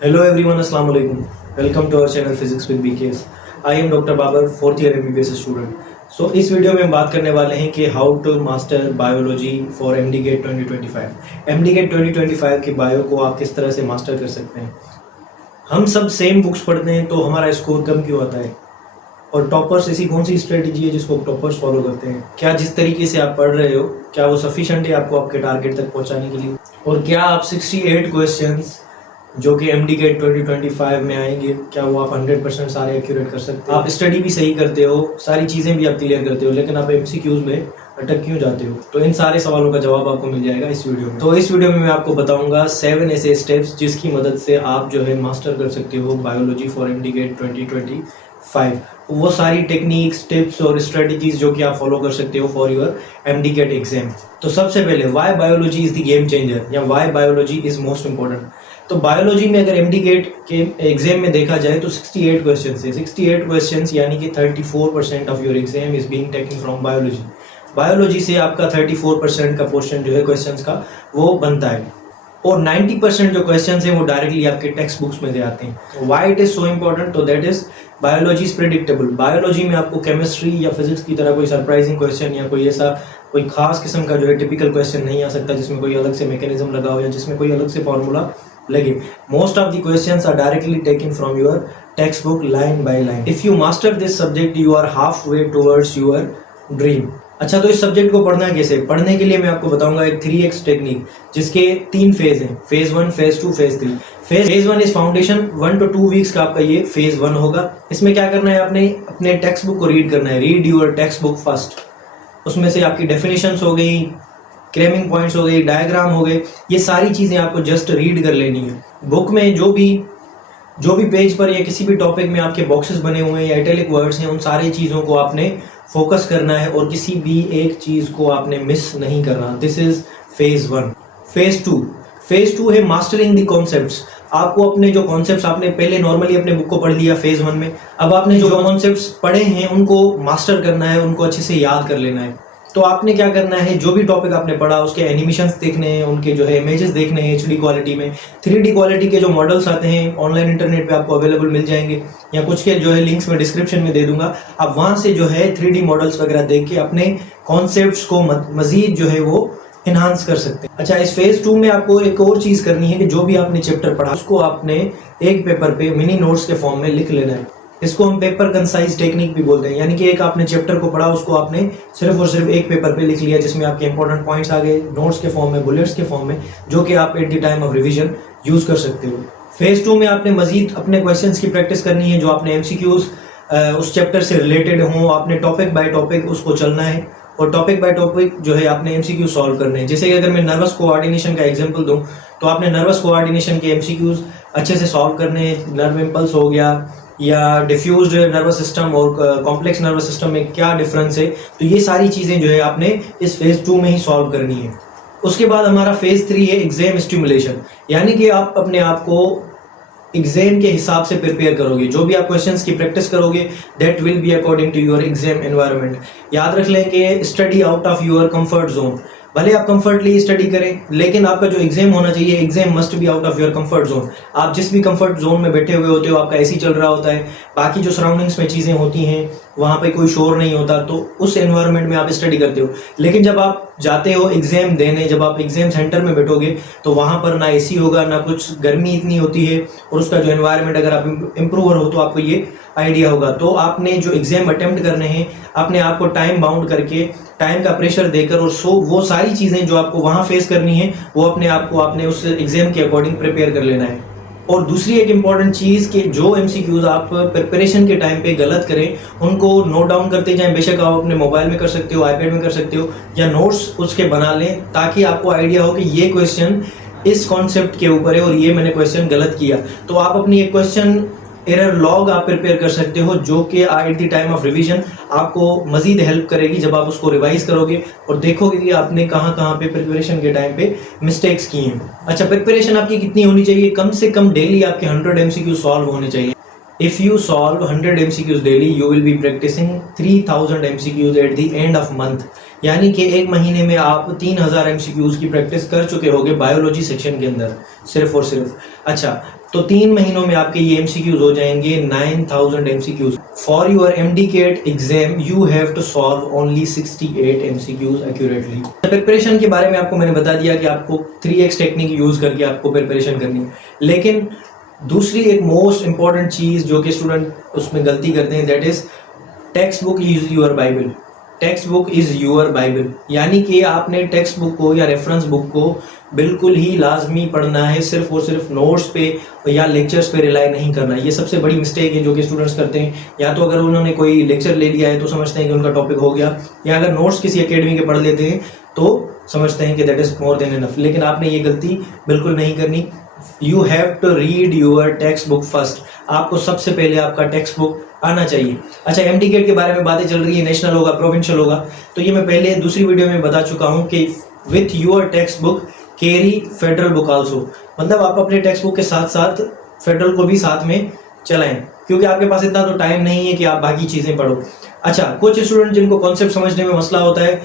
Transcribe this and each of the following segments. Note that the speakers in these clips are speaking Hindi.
Hello everyone, Assalamu alaikum. Welcome to our channel Physics with BKS. I am Dr. Babar, fourth year MBBS student. So इस वीडियो में हम बात करने वाले हैं कि how to master biology for MDGAT 2025. MDGAT 2025 की बायो को आप किस तरह से मास्टर कर सकते हैं। हम सब सेम बुक्स पढ़ते हैं तो हमारा स्कोर कम क्यों आता है, और टॉपर्स ऐसी कौन सी स्ट्रेटजी है जिसको टॉपर्स फॉलो करते हैं। क्या जिस तरीके से आप पढ़ रहे हो क्या वो सफिशिएंट है आपको आपके टारगेट तक पहुंचाने के लिए, और क्या आप 68 क्वेश्चंस जो कि MDGAT 2025 में आएंगे क्या वो आप 100% सारे एक्यूरेट कर सकते हो। आप स्टडी भी सही करते हो, सारी चीज़ें भी आप क्लियर करते हो, लेकिन आप MCQs में अटक क्यों जाते हो। तो इन सारे सवालों का जवाब आपको मिल जाएगा इस वीडियो में। तो इस वीडियो में मैं आपको बताऊंगा 7 ऐसे स्टेप्स जिसकी मदद से आप जो है मास्टर कर सकते हो बायोलॉजी फॉर MDGAT 2025। वो सारी टेक्निक्स, टिप्स और स्ट्रेटजीज जो कि आप फॉलो कर सकते हो फॉर योर MDGAT एग्जाम। तो सबसे पहले why biology is the game changer या why biology is most important. तो बायोलॉजी में अगर MDGAT के एग्जाम में देखा जाए तो 68 क्वेश्चन है। 68 क्वेश्चन यानी कि 34% of your exam is being taken from biology. Biology से आपका 34% का पोर्शन जो है क्वेश्चंस का वो बनता है, और 90% जो क्वेश्चंस हैं वो डायरेक्टली आपके टेक्स्ट बुक्स में से आते हैं। Why it is so important, तो that is biology is predictable. Biology में आपको केमिस्ट्री या फिजिक्स की तरह कोई सरप्राइजिंग क्वेश्चन या कोई ऐसा कोई खास किस्म का जो है टिपिकल क्वेश्चन नहीं आ सकता जिसमें कोई अलग से मैकेनिज्म लगा हो या जिसमें कोई अलग से फॉर्मूला लगे। Most of the questions are directly taken from your text book line by line. If you master this subject you are half way towards your dream. अच्छा, तो इस सब्जेक्ट को पढ़ना कैसे। पढ़ने के लिए मैं आपको बताऊंगा एक 3x टेक्निक जिसके 3 फेज हैं, phase 1, phase 2, phase 3। Phase 1 is foundation. 1 to 2 weeks का आपका ये फेज 1 होगा। इसमें क्या करना है, आपने अपने टेक्स्ट बुक को रीड करना है। Read your text book first. उसमें से आपकी डेफिनेशंस हो गई, क्रेमिंग पॉइंट्स हो गई, डायग्राम हो गए, ये सारी चीज़ें आपको जस्ट रीड कर लेनी है। बुक में जो भी पेज पर या किसी भी टॉपिक में आपके बॉक्सेस बने हुए हैं या इटैलिक वर्ड्स हैं, उन सारी चीज़ों को आपने फोकस करना है और किसी भी एक चीज़ को आपने मिस नहीं करना। This is phase 1। फेज 2 है मास्टरिंग द कॉन्सेप्ट्स। आपको अपने जो कॉन्सेप्ट्स आपने पहले नॉर्मली अपने बुक को पढ़ लिया फेज 1 में, अब आपने जो कॉन्सेप्ट्स पढ़े हैं उनको मास्टर करना है, उनको अच्छे से याद कर लेना है। तो आपने क्या करना है, जो भी टॉपिक आपने पढ़ा उसके एनिमेशंस देखने हैं, उनके जो है इमेजेस देखने हैं HD क्वालिटी में। 3D क्वालिटी के जो मॉडल्स आते हैं ऑनलाइन इंटरनेट पे आपको अवेलेबल मिल जाएंगे, या कुछ के जो है लिंक्स में डिस्क्रिप्शन में दे दूंगा। आप वहाँ से जो है 3D मॉडल्स वगैरह देख के अपने कॉन्सेप्ट्स को मजीद जो है वो इन्हांस कर सकते हैं। अच्छा, इस फेज 2 में आपको एक और चीज़ करनी है कि जो भी आपने चैप्टर पढ़ा उसको आपने एक पेपर पे मिनी नोट्स के फॉर्म में लिख लेना है। इसको हम पेपर कंसाइज टेक्निक भी बोलते हैं, यानी कि एक आपने चैप्टर को पढ़ा उसको आपने सिर्फ और सिर्फ एक पेपर पे लिख लिया जिसमें आपके इंपॉर्टेंट पॉइंट्स आ गए नोट्स के फॉर्म में, बुलेट्स के फॉर्म में, जो कि आप at the time of revision use कर सकते हो। फेज 2 में आपने मजीद अपने क्वेश्चंस की प्रैक्टिस करनी है, जो आपने MCQs उस चैप्टर से रिलेटेड हों। आपने टॉपिक बाय टॉपिक उसको चलना है, और टॉपिक बाय टॉपिक जो है आपने MCQ सॉल्व करने हैं। जैसे कि अगर मैं नर्वस कोऑर्डिनेशन का एग्जांपल दूं तो आपने नर्वस कोऑर्डिनेशन के MCQs अच्छे से सॉल्व करने हैं। नर्व इम्पल्स हो गया या डिफ्यूज्ड नर्वस सिस्टम और कॉम्प्लेक्स नर्वस सिस्टम में क्या डिफरेंस है, तो ये सारी चीज़ें जो है आपने इस फेज 2 में ही सॉल्व करनी है। उसके बाद हमारा फेज 3 है एग्जाम स्टिमुलेशन, यानी कि आप अपने आप को एग्जाम के हिसाब से प्रिपेयर करोगे। जो भी आप क्वेश्चंस की प्रैक्टिस करोगे that will be according to your exam environment. याद रख लें कि study out of your comfort zone. भले आप कंफर्टली स्टडी करें, लेकिन आपका जो एग्जाम होना चाहिए, exam must be out of your comfort zone. आप जिस भी कंफर्ट जोन में बैठे हुए होते हो, आपका AC चल रहा होता है, बाकी जो सराउंडिंग्स में चीज़ें होती हैं वहाँ पे कोई शोर नहीं होता, तो उस एनवायरनमेंट में आप स्टडी करते हो। लेकिन जब आप जाते हो एग्जाम देने, जब आप एग्जाम सेंटर में बैठोगे तो वहाँ पर ना AC होगा, ना कुछ गर्मी इतनी होती है, और उसका जो एनवायरनमेंट अगर आप इम्प्रूवर हो तो आपको ये आइडिया होगा। तो आपने जो एग्जाम अटेम्प्ट करने हैं अपने आप को टाइम बाउंड करके, टाइम का प्रेशर देकर, और वो सारी चीज़ें जो आपको वहाँ फेस करनी है वो अपने आप को आपने उस एग्जाम के अकॉर्डिंग प्रिपेयर कर लेना है। और दूसरी एक इम्पॉर्टेंट चीज़ कि जो MCQs आप प्रिपरेशन के टाइम पे गलत करें उनको नोट डाउन करते जाएं। बेशक आप अपने मोबाइल में कर सकते हो, iPad में कर सकते हो, या नोट्स उसके बना लें, ताकि आपको आइडिया हो कि ये क्वेश्चन इस कॉन्सेप्ट के ऊपर है और ये मैंने क्वेश्चन गलत किया। तो आप अपनी एक क्वेश्चन एरर लॉग आप प्रिपेयर कर सकते हो, जो कि at the time of revision आपको मजीद हेल्प करेगी जब आप उसको रिवाइज करोगे और देखोगे कि आपने कहाँ पे प्रिपरेशन के टाइम पे मिस्टेक्स की हैं। अच्छा, प्रिपरेशन आपकी कितनी होनी चाहिए, कम से कम डेली आपके 100 MCQ सॉल्व होने चाहिए। If you solve 100 MCQs daily, you will be practicing 3000 MCQs at the end of month। यानी कि एक महीने में आप 3000 MCQs की प्रैक्टिस कर चुके होगे बायोलॉजी सेक्शन के अंदर, सिर्फ और सिर्फ। अच्छा, तो 3 महीनों में आपके ये MCQs हो जाएंगे 9000 MCQs। For your MDGAT exam you have to solve only 68 MCQs accurately. Preparation के बारे में आपको मैंने बता दिया कि आपको 3x टेक्निक यूज करके आपको प्रिपरेशन करनी है, लेकिन दूसरी एक मोस्ट इंपॉर्टेंट चीज जो कि स्टूडेंट उसमें गलती करते हैं, that is text book is your Bible. Text book is your Bible, यानी कि आपने टेक्स्ट बुक को या रेफरेंस बुक को बिल्कुल ही लाजमी पढ़ना है, सिर्फ और सिर्फ नोट्स पे या लेक्चर्स पे रिलाई नहीं करना। ये सबसे बड़ी मिस्टेक है जो कि स्टूडेंट्स करते हैं। या तो अगर उन्होंने कोई लेक्चर ले लिया है तो समझते हैं कि उनका टॉपिक हो गया, या अगर नोट्स किसी एकेडमी के पढ़ लेते हैं तो समझते हैं कि that is more than enough. लेकिन आपने ये गलती बिल्कुल नहीं करनी। You have to read your text book first. आपको सबसे पहले आपका टेक्स्ट बुक आना चाहिए। अच्छा, MDGAT के बारे में बातें चल रही है, नेशनल होगा, प्रोविंशियल होगा, तो ये मैं पहले दूसरी वीडियो में बता चुका हूँ कि with your text book carry federal book also. मतलब आप अपने टेक्स्ट बुक के साथ साथ फेडरल को भी साथ में चलाएं, क्योंकि आपके पास इतना तो टाइम नहीं है कि आप बाकी चीज़ें पढ़ो। अच्छा, कुछ स्टूडेंट जिनको कॉन्सेप्ट समझने में मसला होता है,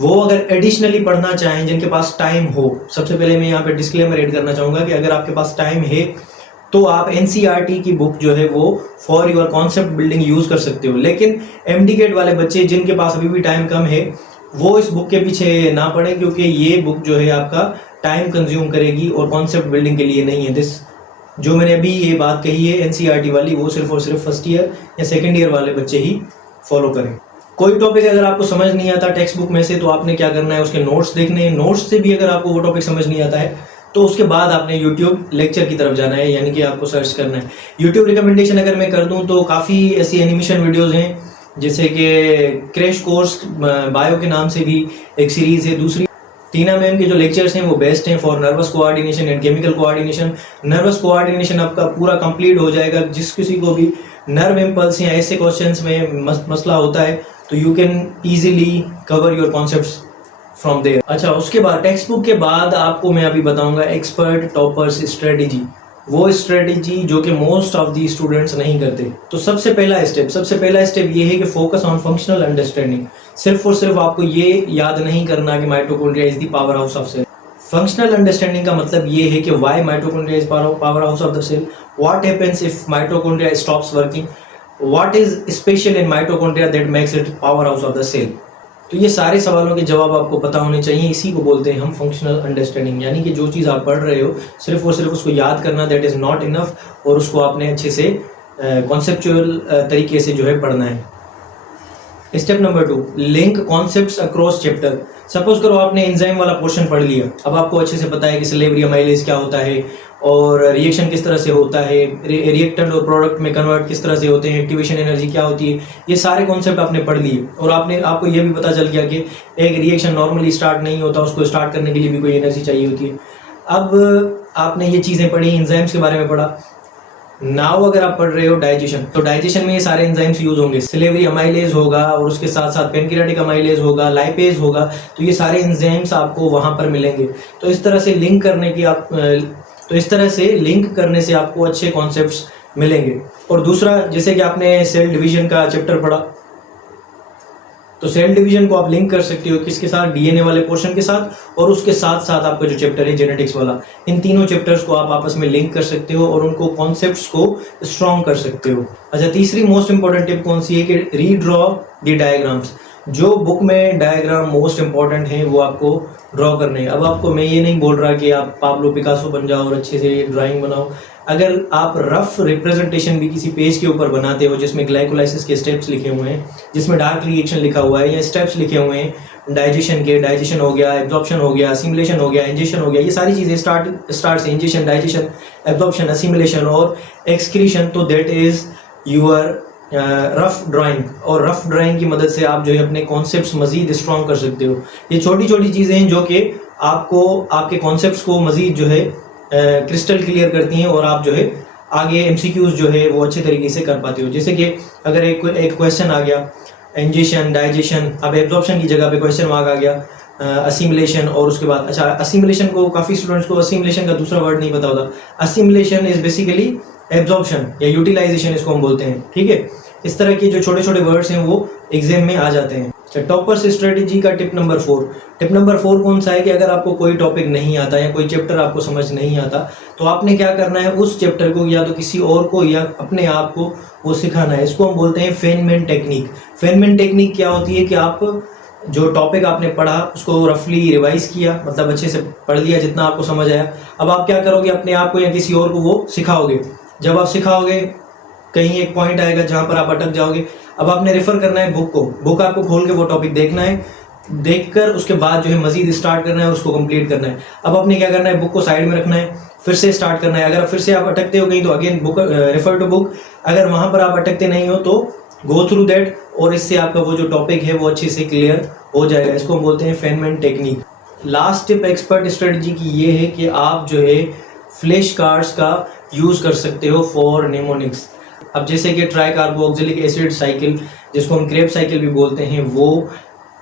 वो अगर एडिशनली पढ़ना चाहें, जिनके पास टाइम हो, सबसे पहले मैं यहाँ पे डिस्क्लेमर ऐड करना चाहूँगा कि अगर आपके पास टाइम है तो आप NCERT की बुक जो है वो for your concept building use कर सकते हो। लेकिन MDGAT वाले बच्चे जिनके पास अभी भी टाइम कम है, वो इस बुक के पीछे ना पड़े, क्योंकि ये बुक जो है आपका टाइम कंज्यूम करेगी और कॉन्सेप्ट बिल्डिंग के लिए नहीं है। दिस जो मैंने अभी ये बात कही है NCERT वाली, वो सिर्फ और सिर्फ फर्स्ट ईयर या सेकेंड ईयर वाले बच्चे ही फॉलो करें। कोई टॉपिक अगर आपको समझ नहीं आता टेक्स्ट बुक में से, तो आपने क्या करना है, उसके नोट्स देखने हैं। नोट्स से भी अगर आपको वो टॉपिक समझ नहीं आता है तो उसके बाद आपने यूट्यूब लेक्चर की तरफ जाना है, यानी कि आपको सर्च करना है। यूट्यूब रिकमेंडेशन अगर मैं कर दूं तो काफ़ी ऐसी एनिमेशन वीडियोज़ हैं, जैसे कि क्रैश कोर्स बायो के नाम से भी एक सीरीज़ है। दूसरी टीना मैम के जो लेक्चर्स हैं वो बेस्ट हैं for nervous coordination and chemical coordination. Nervous coordination आपका पूरा कंप्लीट हो जाएगा। जिस किसी को भी नर्व इम्पल्स या ऐसे क्वेश्चंस में मसला होता है तो you can easily cover your concepts from there. अच्छा, उसके बाद टेक्स्ट बुक के बाद आपको मैं अभी बताऊंगा एक्सपर्ट टॉपर्स स्ट्रेटेजी, वो स्ट्रेटेजी जो कि मोस्ट ऑफ दी स्टूडेंट्स नहीं करते। तो सबसे पहला स्टेप ये है कि फोकस ऑन फंक्शनल अंडरस्टैंडिंग। सिर्फ और सिर्फ आपको ये याद नहीं करना कि mitochondria is the power house of cell. Functional understanding का मतलब ये है कि why mitochondria is power house of the cell, what happens if mitochondria stops working, what is special in mitochondria that makes it power house of the cell. तो ये सारे सवालों के जवाब आपको पता होने चाहिए। इसी को बोलते हैं हम फंक्शनल अंडरस्टैंडिंग, यानी कि जो चीज़ आप पढ़ रहे हो सिर्फ और सिर्फ उसको याद करना, दैट इज़ नॉट इनफ, और उसको आपने अच्छे से कॉन्सेप्चुअल तरीके से जो है पढ़ना है। Step number 2, link concepts across chapter. Suppose करो आपने एंजाइम वाला पोर्शन पढ़ लिया, अब आपको अच्छे से पता है कि सिलेबरी अमाइलेज क्या होता है और रिएक्शन किस तरह से होता है, रिएक्टेंट और प्रोडक्ट में कन्वर्ट किस तरह से होते हैं, एक्टिवेशन एनर्जी क्या होती है, ये सारे कॉन्सेप्ट आपने पढ़ लिए और आपको ये भी पता चल गया कि एक रिएक्शन नॉर्मली स्टार्ट नहीं होता, उसको स्टार्ट करने के लिए भी कोई एनर्जी चाहिए होती है। अब आपने ये चीज़ें पढ़ी, एंजाइम्स के बारे में पढ़ा। नाउ अगर आप पढ़ रहे हो डाइजेशन, तो डाइजेशन में ये सारे एंजाइम्स यूज होंगे। सिलेबरी अमाइलेज होगा और उसके साथ साथ पेनक्रियाटिक अमाइलेज होगा, लाइपेज होगा, तो ये सारे एंजाइम्स आपको वहाँ पर मिलेंगे। तो इस तरह से लिंक करने से आपको अच्छे कॉन्सेप्ट्स मिलेंगे। और दूसरा, जैसे कि आपने सेल डिवीजन का चैप्टर पढ़ा, तो सेल डिवीजन को आप लिंक कर सकते हो किसके साथ, डीएनए वाले पोर्शन के साथ, और उसके साथ साथ आपका जो चैप्टर है जेनेटिक्स वाला, इन तीनों चैप्टर्स को आप आपस में लिंक कर सकते हो और उनको कॉन्सेप्ट्स को स्ट्रॉन्ग कर सकते हो। अच्छा, तीसरी मोस्ट इंपॉर्टेंट टिप कौन सी है कि रीड्रॉ द डायग्राम्स। जो बुक में डायग्राम मोस्ट इंपॉर्टेंट है वो आपको ड्रॉ करने हैं। अब आपको मैं ये नहीं बोल रहा कि आप पाब्लो पिकासो बन जाओ और अच्छे से ड्राइंग बनाओ। अगर आप रफ रिप्रेजेंटेशन भी किसी पेज के ऊपर बनाते हो जिसमें ग्लाइकोलाइसिस के स्टेप्स लिखे हुए हैं, जिसमें डार्क रिएक्शन लिखा हुआ है या स्टेप्स लिखे हुए हैं डाइजेशन हो गया, एब्जॉर्प्शन हो गया, असिमिलेशन हो गया, इंजेशन हो गया, ये सारी चीज़ें स्टार्ट से इंजेशन, डाइजेशन, एब्जॉर्प्शन, असिमिलेशन और एक्सक्रीशन, तो that is your rough drawing. और रफ ड्राइंग की मदद से आप जो है अपने कॉन्सेप्ट्स मज़ीद स्ट्रॉन्ग कर सकते हो। ये छोटी छोटी चीज़ें हैं जो कि आपको आपके कॉन्सेप्ट्स को मज़ीद जो है क्रिस्टल क्लियर करती हैं और आप जो है आगे MCQs जो है वो अच्छे तरीके से कर पाते हो। जैसे कि अगर एक क्वेश्चन आ गया इंजेशन, डाइजेशन, अब एब्जॉर्प्शन की जगह पे क्वेश्चन मार्क आ गया असिमिलेशन, और उसके बाद अच्छा असिमिलेशन को काफ़ी स्टूडेंट्स को असिमिलेशन का दूसरा वर्ड नहीं पता होता। असिमिलेशन इज बेसिकली एब्जॉर्प्शन या यूटिलाइजेशन इसको हम बोलते हैं, ठीक है। इस तरह के जो छोटे छोटे वर्ड्स हैं वो एग्जाम में आ जाते हैं। टॉपर्स स्ट्रेटेजी का टिप नंबर 4। टिप नंबर 4 कौन सा है कि अगर आपको कोई टॉपिक नहीं आता या कोई चैप्टर आपको समझ नहीं आता तो आपने क्या करना है, उस चैप्टर को या तो किसी और को या अपने आप को वो सिखाना है। इसको हम बोलते हैं फेनमैन टेक्निक। फेनमैन टेक्निक क्या होती है कि आप जो टॉपिक आपने पढ़ा उसको रफली रिवाइज किया, मतलब अच्छे से पढ़ लिया जितना आपको समझ आया। अब आप क्या करोगे, अपने आप को या किसी और को वो सिखाओगे। जब आप सिखाओगे कहीं एक पॉइंट आएगा जहां पर आप अटक जाओगे। अब आपने रेफर करना है बुक को, बुक आपको खोल के वो टॉपिक देखना है, देखकर उसके बाद जो है मजीद स्टार्ट करना है, उसको कंप्लीट करना है। अब आपने क्या करना है, बुक को साइड में रखना है, फिर से स्टार्ट करना है। अगर फिर से आप अटकते हो कहीं तो again book, refer to book. अगर वहां पर आप अटकते नहीं हो तो गो थ्रू दैट, और इससे आपका वो जो टॉपिक है वो अच्छे से क्लियर हो जाएगा। इसको हम बोलते हैं Feynman technique. Last tip expert strategy की ये है कि आप जो है फ्लैश कार्ड्स का यूज कर सकते हो फॉर नेमोनिक्स। अब जैसे कि ट्राई कार्बोक्सिलिक एसिड साइकिल, जिसको हम क्रेब साइकिल भी बोलते हैं, वो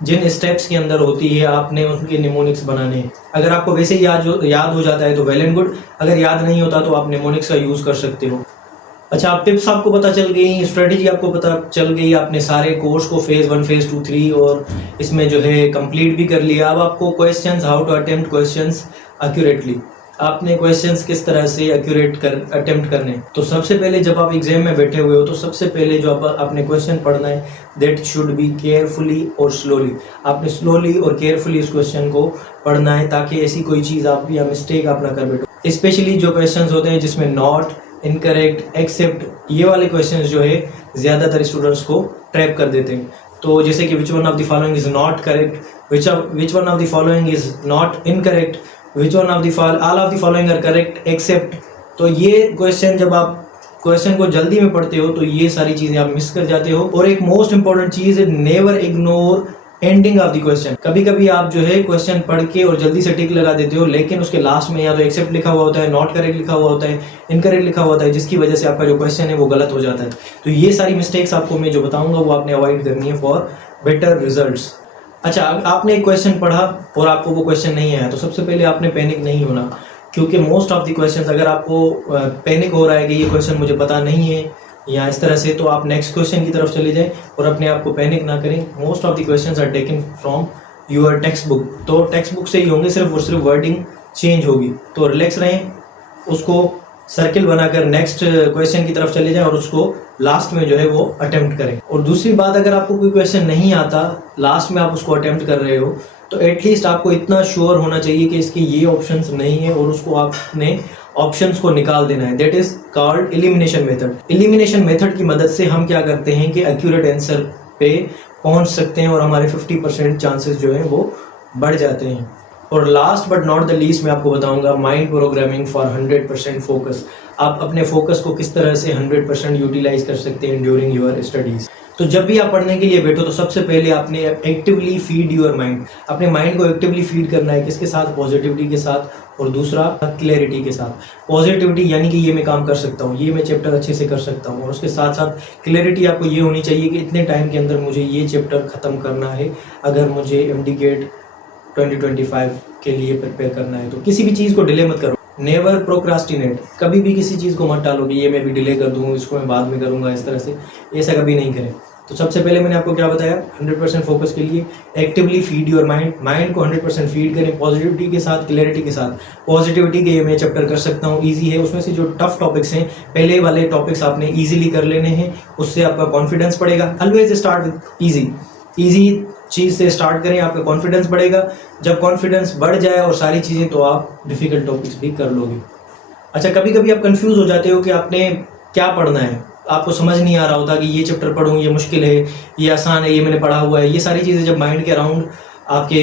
जिन स्टेप्स के अंदर होती है आपने उनके निमोनिक्स बनाने हैं। अगर आपको वैसे ही याद हो जाता है तो वेल एंड गुड, अगर याद नहीं होता तो आप निमोनिक्स का यूज़ कर सकते हो। अच्छा, आप टिप्स आपको पता चल गई, स्ट्रेटेजी आपको पता चल गई, आपने सारे कोर्स को फेज़ 1 फेज़ 2 3 और इसमें जो है कंप्लीट भी कर लिया। अब आपको questions, how to attempt questions accurately, आपने क्वेश्चंस किस तरह से अटेम्प्ट करने। तो सबसे पहले जब आप एग्जाम में बैठे हुए हो तो सबसे पहले जो आपने क्वेश्चन पढ़ना है, दैट शुड बी केयरफुली और स्लोली। आपने स्लोली और केयरफुली इस क्वेश्चन को पढ़ना है ताकि ऐसी कोई चीज़ आप या मिस्टेक आप ना कर बैठो। स्पेशली जो क्वेश्चन होते हैं जिसमें नॉट, इनकरेक्ट, एक्सेप्ट, ये वाले क्वेश्चंस जो है ज़्यादातर स्टूडेंट्स को ट्रैप कर देते हैं। तो जैसे कि which one of the following is not correct, which one of the following is not incorrect, which one of the all of the following are correct except. तो ये क्वेश्चन जब आप क्वेश्चन को जल्दी में पढ़ते हो तो ये सारी चीज़ें आप मिस कर जाते हो। और एक मोस्ट इंपॉर्टेंट चीज़ है, never ignore ending of the question. कभी कभी आप जो है क्वेश्चन पढ़ के और जल्दी से टिक लगा देते हो, लेकिन उसके लास्ट में या तो एक्सेप्ट लिखा हुआ होता है, नॉट करेक्ट लिखा हुआ होता है, इनकरेक्ट लिखा हुआ होता है, जिसकी वजह से आपका जो क्वेश्चन है वो गलत हो जाता है। तो ये सारी मिस्टेक्स आपको मैं जो बताऊंगा वो आपने अवॉइड करनी है फॉर बेटर रिजल्ट्स। अच्छा, आपने एक क्वेश्चन पढ़ा और आपको वो क्वेश्चन नहीं आया तो सबसे पहले आपने पैनिक नहीं होना, क्योंकि मोस्ट ऑफ द क्वेश्चंस अगर आपको पैनिक हो रहा है कि ये क्वेश्चन मुझे पता नहीं है या इस तरह से, तो आप नेक्स्ट क्वेश्चन की तरफ चले जाएं और अपने आप को पैनिक ना करें। Most of the questions are taken from your text book, तो टेक्स्ट बुक से ही होंगे, सिर्फ और सिर्फ वर्डिंग चेंज होगी। तो रिलैक्स रहें, उसको सर्किल बनाकर नेक्स्ट क्वेश्चन की तरफ चले जाएं और उसको लास्ट में जो है वो अटेम्प्ट करें। और दूसरी बात, अगर आपको कोई क्वेश्चन नहीं आता, लास्ट में आप उसको अटेम्प्ट कर रहे हो, तो एटलीस्ट आपको इतना श्योर होना चाहिए कि इसके ये ऑप्शंस नहीं है और उसको आपने ऑप्शंस को निकाल देना है। That is called elimination method. Elimination method की मदद से हम क्या करते हैं कि एक्यूरेट आंसर पे पहुंच सकते हैं और हमारे 50% चांसेस जो हैं वो बढ़ जाते हैं। और last but not the least मैं आपको बताऊंगा माइंड प्रोग्रामिंग फॉर 100% फोकस। आप अपने फोकस को किस तरह से 100% यूटिलाइज कर सकते हैं ड्यूरिंग योर स्टडीज। तो जब भी आप पढ़ने के लिए बैठो तो सबसे पहले आपने एक्टिवली फीड योर माइंड, अपने माइंड को एक्टिवली फीड करना है। किसके साथ? पॉजिटिविटी के साथ, और दूसरा क्लैरिटी के साथ। पॉजिटिविटी यानी कि ये मैं काम कर सकता हूँ, ये मैं चैप्टर अच्छे से कर सकता हूँ, और उसके साथ साथ क्लैरिटी आपको ये होनी चाहिए कि इतने टाइम के अंदर मुझे ये चैप्टर ख़त्म करना है अगर मुझे MD-GATE 2025 के लिए प्रिपेयर करना है। तो किसी भी चीज़ को डिले मत करो, नेवर प्रोक्रास्टिनेट, कभी भी किसी चीज़ को मत टालो कि ये मैं भी डिले कर दूँ, इसको मैं बाद में करूँगा, इस तरह से ऐसा कभी नहीं करें। तो सबसे पहले मैंने आपको क्या बताया, 100% फोकस के लिए actively feed your mind, mind को 100% फीड करें पॉजिटिविटी के साथ, क्लैरिटी के साथ। पॉजिटिविटी के ये मैं चैप्टर कर सकता हूँ, ईजी है, उसमें से जो टफ टॉपिक्स हैं पहले वाले टॉपिक्स आपने ईजिली कर लेने हैं, उससे आपका कॉन्फिडेंस बढ़ेगा। ऑलवेज स्टार्ट विद ईजी चीज़ से स्टार्ट करें, आपका कॉन्फिडेंस बढ़ेगा। जब कॉन्फिडेंस बढ़ जाए और सारी चीज़ें, तो आप डिफ़िकल्ट टॉपिक्स भी कर लोगे। अच्छा, कभी कभी आप कंफ्यूज हो जाते हो कि आपने क्या पढ़ना है, आपको समझ नहीं आ रहा होता कि ये चैप्टर पढ़ूँ, ये मुश्किल है, ये आसान है, ये मैंने पढ़ा हुआ है। ये सारी चीज़ें जब माइंड के अराउंड आपके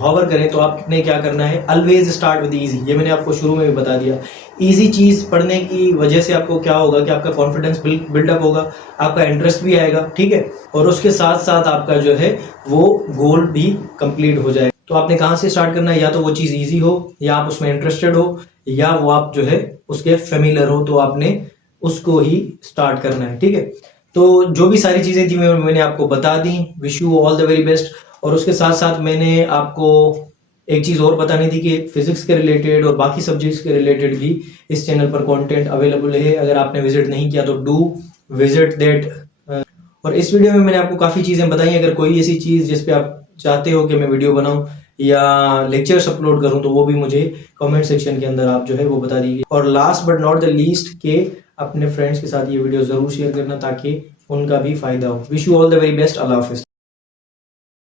हॉवर करें तो आपने क्या करना है, ऑलवेज स्टार्ट विद ईजी। ये मैंने आपको शुरू में भी बता दिया। ईजी चीज़ पढ़ने की वजह से आपको क्या होगा कि आपका कॉन्फिडेंस बिल्डअप होगा, आपका इंटरेस्ट भी आएगा, ठीक है, और उसके साथ साथ आपका जो है वो गोल भी कंप्लीट हो जाएगा। तो आपने कहाँ से स्टार्ट करना है, या तो वो चीज़ ईजी हो, या आप उसमें इंटरेस्टेड हो, या वो आप जो है उसके फेमिलियर हो, तो आपने उसको ही स्टार्ट करना है, ठीक है। तो जो भी सारी चीज़ें थी मैंने आपको बता दी। Wish you all the very best. और उसके साथ साथ मैंने आपको एक चीज़ और बतानी थी कि फिजिक्स के रिलेटेड और बाकी सब्जेक्ट्स के रिलेटेड भी इस चैनल पर कंटेंट अवेलेबल है। अगर आपने विजिट नहीं किया तो डू विजिट दैट। और इस वीडियो में मैंने आपको काफ़ी चीज़ें बताई। अगर कोई ऐसी चीज़ जिस पे आप चाहते हो कि मैं वीडियो बनाऊं या लेक्चर्स अपलोड करूं तो वो भी मुझे कमेंट सेक्शन के अंदर आप जो है वो बता दीजिए। और last but not the least के अपने फ्रेंड्स के साथ ये वीडियो ज़रूर शेयर करना ताकि उनका भी फ़ायदा हो। Wish you all the very best. अल्लाह हाफिज़।